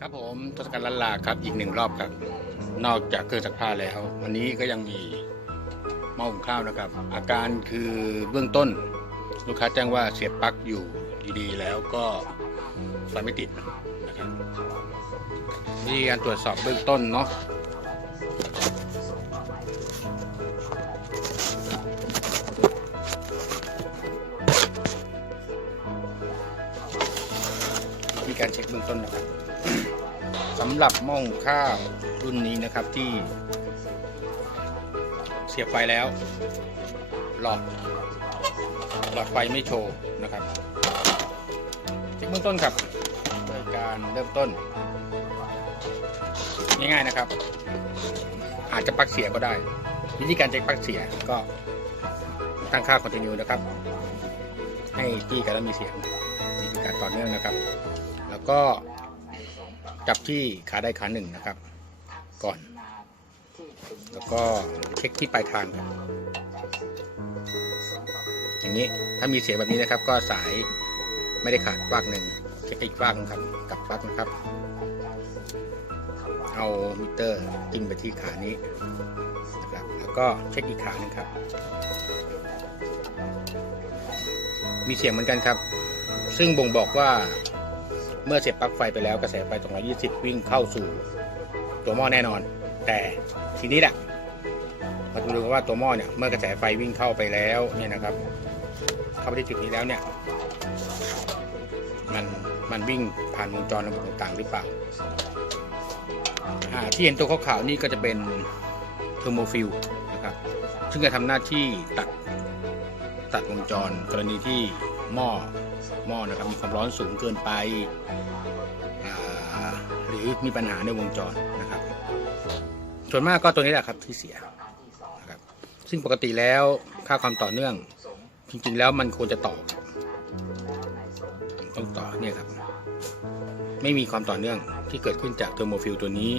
ครับผมทศกัณฐ์ลันลาครับอีกหนึ่งรอบครับ นอกจากเครื่องซักผ้าแล้ว วันนี้ก็ยังมีหม้อหุงข้าวนะครับ อาการคือเบื้องต้น ลูกค้าแจ้งว่าเสียบปลั๊กอยู่ดีๆ แล้วก็ไฟไม่ติดนะครับวิธีการตรวจสอบเบื้องต้นเนาะมีการเช็คเบื้องต้นนะครับ สำหรับหม้อหุงข้าวรุ่นนี้นะครับที่ เสียบไฟแล้ว หลอดหลอดไฟไม่โชว์นะครับเช็คเบื้องต้นครับด้วยการเริ่มต้น ง่ายๆนะครับ อาจจะปลักเสียก็ได้ วิธีการเช็คปลักเสียก็ตั้งค่า continue นะครับ ให้ที่กันแล้วมีเสียงนี่คือการต่อเนื่องนะครับ แล้วก็ จับที่ขาได้ขาหนึ่งนะครับ ก่อน แล้วก็เช็คที่ปลายทางครับอย่างนี้ถ้ามีเสียงแบบนี้นะครับ ก็สายไม่ได้ขาดฟากหนึ่งเช็คอีกฟากครับกลับปลั๊กนะครับ เอามิเตอร์จิ้มไปที่ขานี้นะครับแล้วก็เช็คอีกขาหนึ่งครับ มีเสียงเหมือนกันครับ ซึ่งบ่งบอกว่า เมื่อเสียบปลั๊กไฟไปแล้วกระแสไฟ 220 วิ่งเข้าสู่ตัวหม้อแน่นอน แต่ทีนี้แหละมาดูกันว่าตัวหม้อเนี่ยเมื่อกระแสไฟวิ่งเข้าไปแล้วเนี่ยนะครับ เข้าไปที่จุดนี้แล้วเนี่ย มันมันวิ่งผ่านวงจรระบบต่างๆหรือเปล่าที่เห็นตัวขาวๆนี่ก็จะเป็นเทอร์โมฟิลนะครับซึ่งจะทำหน้าที่ตัดตัดวงจรกรณีที่หม้อ หม้อนะครับ มีความร้อนสูงเกินไป หรือมีปัญหาในวงจรนะครับ ส่วนมากก็ตัวนี้แหละครับที่เสียนะครับซึ่งปกติแล้วค่าความต่อเนื่อง จริงๆแล้วมันควรจะต่อต้องต่อเนี่ยครับ ไม่มีความต่อเนื่องที่เกิดขึ้นจากเทอร์โมฟิลตัวนี้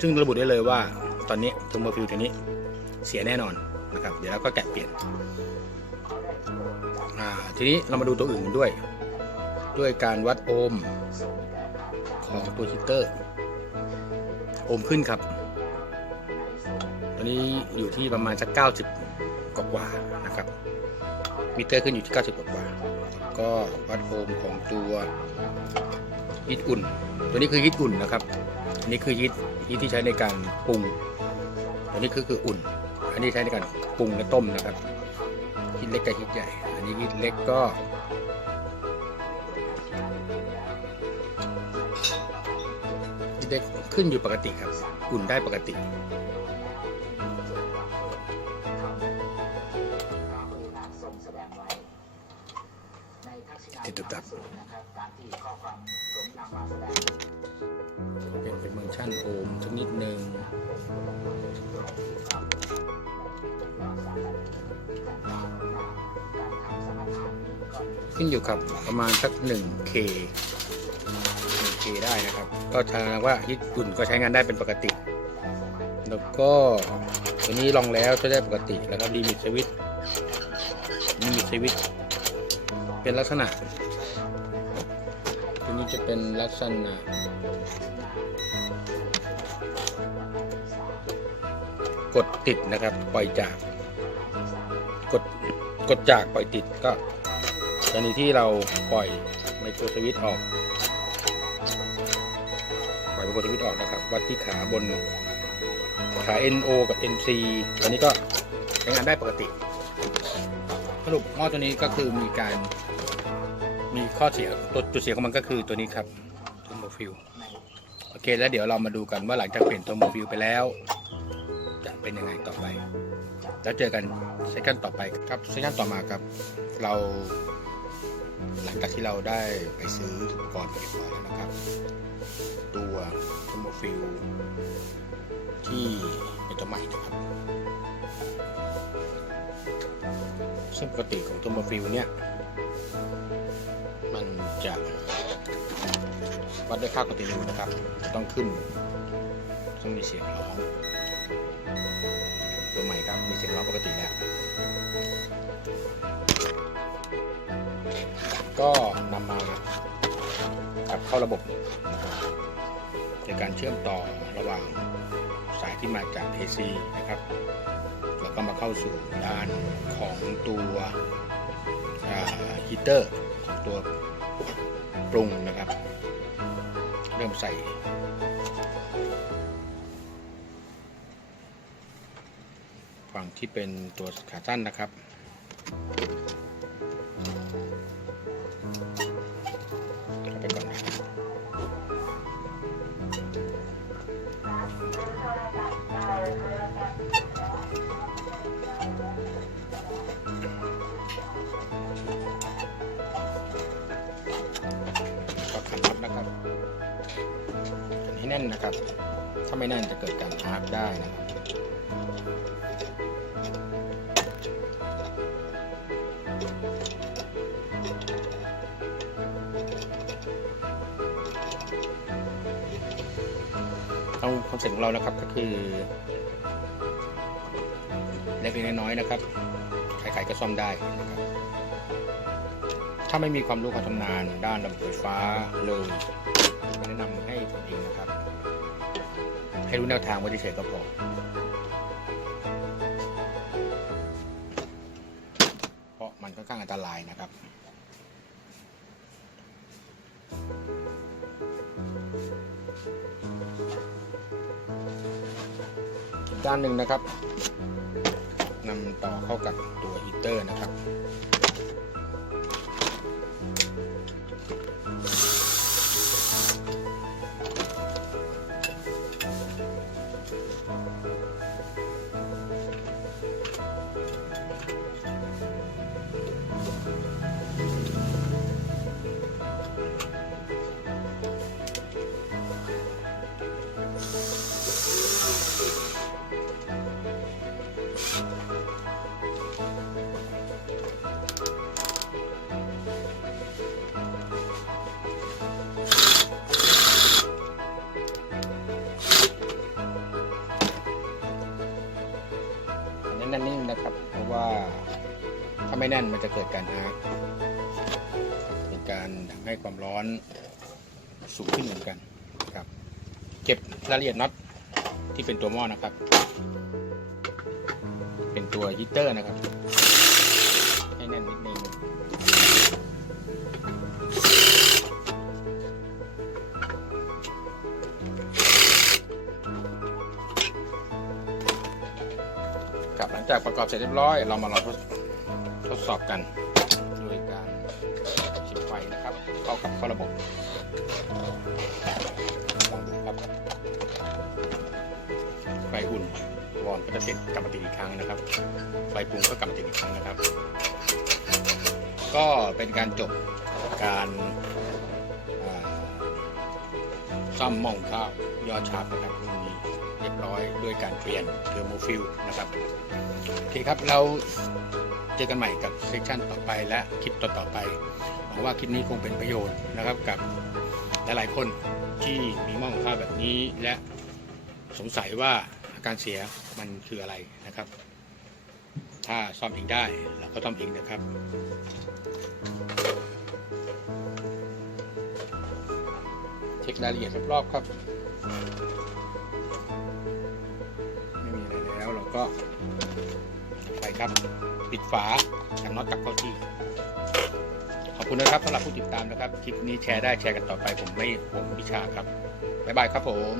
ซึ่งระบุได้เลยว่าตอนนี้เทอร์โมฟิลตัวนี้เสียแน่นอนนะครับ เดี๋ยวเราก็แกะเปลี่ยนทีนี้เรามาดูตัวอื่นกันด้วย ด้วยการวัดโอห์มของตัวฮีตเตอร์ โอห์มขึ้นครับ ตอนนี้อยู่ที่ประมาณสัก90 กว่าๆนะครับ มิเตอร์ขึ้นอยู่ที่ 90 กว่าๆก็วัดโอห์มของตัวฮีทอุ่น ตัวนี้คือฮีทอุ่นนะครับ อันนี้คือฮีทฮีทที่ใช้ในการปรุง ตัวนี้คือคืออุ่น อันนี้ใช้ในการปรุงและต้มนะครับฮิตเล็กกับฮิตใหญ่ อันนี้ฮิตเล็กก็ ฮิตเล็กขึ้นอยู่ปกติครับ อุ่นได้ปกติ ติดตับเป็นเป็นเมืองชั่นโอมสักนิดนึงขึ้นอยู่กับประมาณสัก 1K 1K ได้นะครับ ก็แสดงว่าฮิตอุ่นก็ใช้งานได้เป็นปกติ แล้วก็ตัวนี้ลองแล้วใช้ได้ปกติแล้วครับลิมิตสวิตลิมิตสวิตเป็นลักษณะ ตัวนี้จะเป็นลักษณะกดติดนะครับปล่อยจาก กดกดจากปล่อยติดก็กรณีที่เราปล่อยไมโครสวิตช์ออก ปล่อยไมโครสวิตออกนะครับ วัดที่ขาบนขา NO กับ NC ตัวนี้ก็ใช้งานได้ปกติ สรุปหม้อตัวนี้ก็คือมีการมีข้อเสียตัวจุดเสียของมันก็คือตัวนี้ครับโทโมฟิลโอเค แล้วเดี๋ยวเรามาดูกันว่าหลังจากเปลี่ยนโทโมฟิลไปแล้ว จะเป็นยังไงต่อไป แล้วเจอกันเซสชันต่อไปครับเซสชันต่อมาครับ เรา หลังจากที่เราได้ไปซื้ออุปกรณ์ไปเรียบร้อยแล้วนะครับ ตัวโทโมฟิลที่เป็นตัวใหม่นะครับ ซึ่งปกติของโทโมฟิลเนี่ย มันจะวัดด้วยค่าคอนติเนียนะครับ จะต้องขึ้นต้องมีเสียงร้อง ตัวใหม่ครับมีเสียงร้องปกติแล้ว ก็นำมากลับเข้าระบบในการเชื่อมต่อระหว่างสายที่มาจาก AC นะครับ แล้วก็มาเข้าสู่ด้านของตัวฮีเตอร์ของตัวปรุงนะครับ เริ่มใส่ฝั่งที่เป็นตัวขาสั้นนะครับ นะครับให้แน่นนะครับ ถ้าไม่แน่นจะเกิดการอาร์คได้นะครับเอาคอนเซ็ปต์ของเรานะครับก็คือเล็กๆน้อยๆนะครับ ใครๆก็ซ่อมได้นะครับ ถ้าไม่มีความรู้ความชำนาญด้านระบบไฟฟ้าเลยแนะนำให้ทำเองนะครับ ให้รู้แนวทางไว้เฉยๆก็พอเพราะมันค่อนข้างอันตรายนะครับด้านหนึ่งนะครับนำต่อเข้ากับตัวฮีเตอร์นะครับ น่นๆนิ่งนะครับ เพราะว่าถ้าไม่แน่นมันจะเกิดการอาร์คเป็นการทำให้ความร้อนสูงขึ้นเหมือนกันนะครับ เก็บรายละเอียดน็อตที่เป็นตัวหม้อนะครับ เป็นตัวฮีตเตอร์นะครับ ให้แน่นนิดนึง จากประกอบเสร็จเรียบร้อย เรามาลองทดสอบกันด้วยการชิมไฟนะครับ เข้ากับเข้าระบบลอดครับไฟอุ่นวอร์มก็จะติดกลับมาติดอีกครั้งนะครับ ไฟปรุงก็กลับมาติดอีกครั้งนะครับ ก็เป็นการจบการซ่อมหมองข้าวยอดชาร์ปนะครับรุ่นนี้ เรียบร้อยด้วยการเปลี่ยนเทอร์โมฟิลนะครับโอเคครับเราเจอกันใหม่กับเซสชันต่อไปและคลิปต่อๆไปหวังว่าคลิปนี้คงเป็นประโยชน์นะครับกับหลายๆคนที่มีหม้อหุงข้าวแบบนี้และสงสัยว่าอาการเสียมันคืออะไรนะครับ ถ้าซ่อมเองได้เราก็ซ่อมเองนะครับเช็ครายละเอียดรอบๆครับ ก็ไปครับปิดฝาจากน็อตกลับเข้าที่ ขอบคุณนะครับสำหรับผู้ติดตามนะครับ คลิปนี้แชร์ได้แชร์กันต่อไปผมไม่ผมวิชาครับ บ๊ายบายครับผม